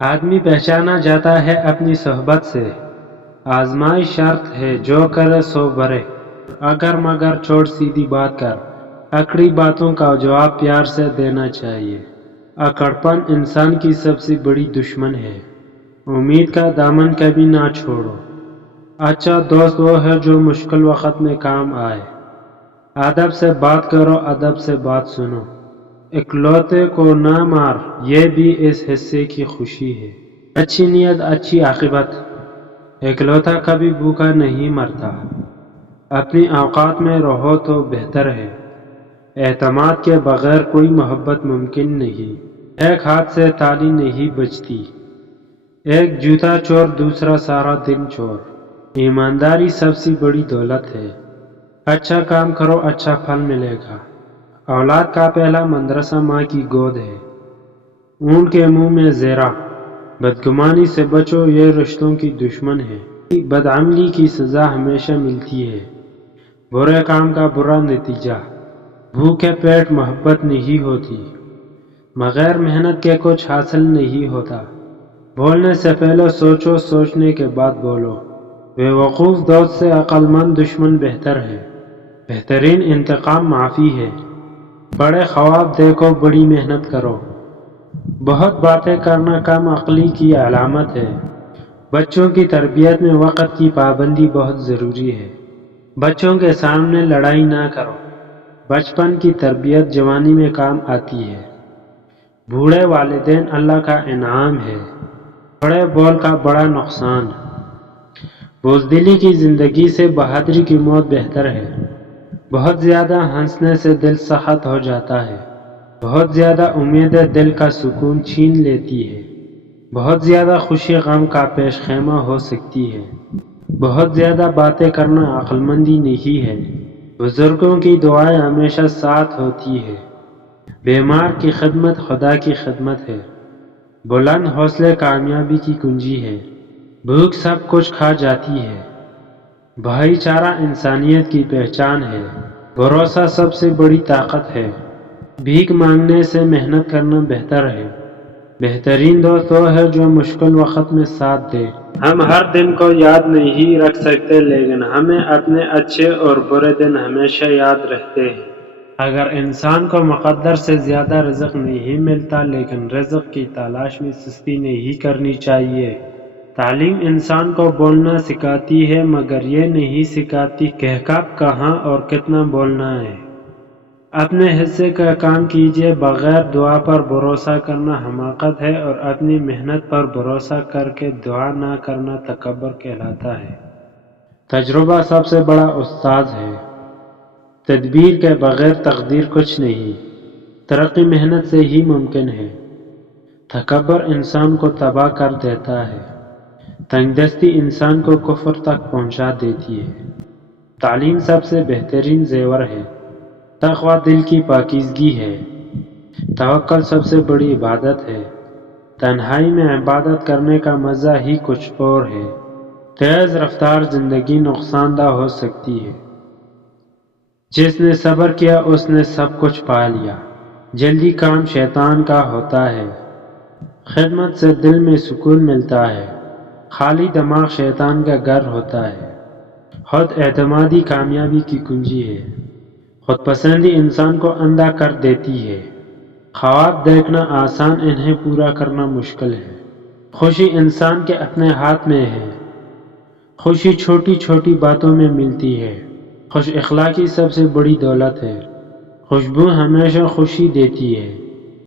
آدمی پہچانا جاتا ہے اپنی صحبت سے، آزمائش شرط ہے جو کرے سو بھرے، اگر مگر چھوڑ سیدھی بات کر، اکڑی باتوں کا جواب پیار سے دینا چاہیے۔ اکڑپن انسان کی سب سے بڑی دشمن ہے، امید کا دامن کبھی نہ چھوڑو۔ اچھا دوست وہ ہے جو مشکل وقت میں کام آئے، ادب سے بات کرو ادب سے بات سنو، اکلوتے کو نہ مار یہ بھی اس حصے کی خوشی ہے۔ اچھی نیت اچھی عاقبت، اکلوتا کبھی بھوکا نہیں مرتا، اپنی اوقات میں رہو تو بہتر ہے، اعتماد کے بغیر کوئی محبت ممکن نہیں، ایک ہاتھ سے تالی نہیں بجتی، ایک جوتا چور دوسرا سارا دن چور، ایمانداری سب سے بڑی دولت ہے، اچھا کام کرو اچھا پھل ملے گا، اولاد کا پہلا مدرسہ ماں کی گود ہے، اونٹ کے منہ میں زیرہ، بدگمانی سے بچو یہ رشتوں کی دشمن ہے، بدعملی کی سزا ہمیشہ ملتی ہے، برے کام کا برا نتیجہ، بھوکے پیٹ محبت نہیں ہوتی، بغیر محنت کے کچھ حاصل نہیں ہوتا، بولنے سے پہلے سوچو سوچنے کے بعد بولو، بے وقوف دوست سے عقل مند دشمن بہتر ہے، بہترین انتقام معافی ہے، بڑے خواب دیکھو بڑی محنت کرو، بہت باتیں کرنا کم عقلی کی علامت ہے، بچوں کی تربیت میں وقت کی پابندی بہت ضروری ہے، بچوں کے سامنے لڑائی نہ کرو، بچپن کی تربیت جوانی میں کام آتی ہے، بوڑھے والدین اللہ کا انعام ہے، بڑے بول کا بڑا نقصان، بزدلی کی زندگی سے بہادری کی موت بہتر ہے، بہت زیادہ ہنسنے سے دل سخت ہو جاتا ہے، بہت زیادہ امیدیں دل کا سکون چھین لیتی ہے، بہت زیادہ خوشی غم کا پیش خیمہ ہو سکتی ہے، بہت زیادہ باتیں کرنا عقل مندی نہیں ہے، بزرگوں کی دعائیں ہمیشہ ساتھ ہوتی ہے، بیمار کی خدمت خدا کی خدمت ہے، بلند حوصلے کامیابی کی کنجی ہے، بھوک سب کچھ کھا جاتی ہے، بھائی چارہ انسانیت کی پہچان ہے، بھروسہ سب سے بڑی طاقت ہے، بھیک مانگنے سے محنت کرنا بہتر ہے، بہترین دوست وہ ہے جو مشکل وقت میں ساتھ دے۔ ہم ہر دن کو یاد نہیں رکھ سکتے لیکن ہمیں اپنے اچھے اور برے دن ہمیشہ یاد رہتے ہیں۔ اگر انسان کو مقدر سے زیادہ رزق نہیں ملتا لیکن رزق کی تلاش میں سستی نہیں کرنی چاہیے۔ تعلیم انسان کو بولنا سکھاتی ہے مگر یہ نہیں سکھاتی کہ کب کہاں اور کتنا بولنا ہے۔ اپنے حصے کا کام کیجیے، بغیر دعا پر بھروسہ کرنا حماقت ہے اور اپنی محنت پر بھروسہ کر کے دعا نہ کرنا تکبر کہلاتا ہے۔ تجربہ سب سے بڑا استاد ہے، تدبیر کے بغیر تقدیر کچھ نہیں، ترقی محنت سے ہی ممکن ہے، تکبر انسان کو تباہ کر دیتا ہے، تنگ دستی انسان کو کفر تک پہنچا دیتی ہے۔ تعلیم سب سے بہترین زیور ہے، تقوی دل کی پاکیزگی ہے، توکل سب سے بڑی عبادت ہے، تنہائی میں عبادت کرنے کا مزہ ہی کچھ اور ہے، تیز رفتار زندگی نقصان دہ ہو سکتی ہے، جس نے صبر کیا اس نے سب کچھ پا لیا، جلدی کام شیطان کا ہوتا ہے، خدمت سے دل میں سکون ملتا ہے، خالی دماغ شیطان کا گھر ہوتا ہے، خود اعتمادی کامیابی کی کنجی ہے، خود پسندی انسان کو اندھا کر دیتی ہے، خواب دیکھنا آسان انہیں پورا کرنا مشکل ہے، خوشی انسان کے اپنے ہاتھ میں ہے، خوشی چھوٹی چھوٹی باتوں میں ملتی ہے، خوش اخلاقی سب سے بڑی دولت ہے، خوشبو ہمیشہ خوشی دیتی ہے،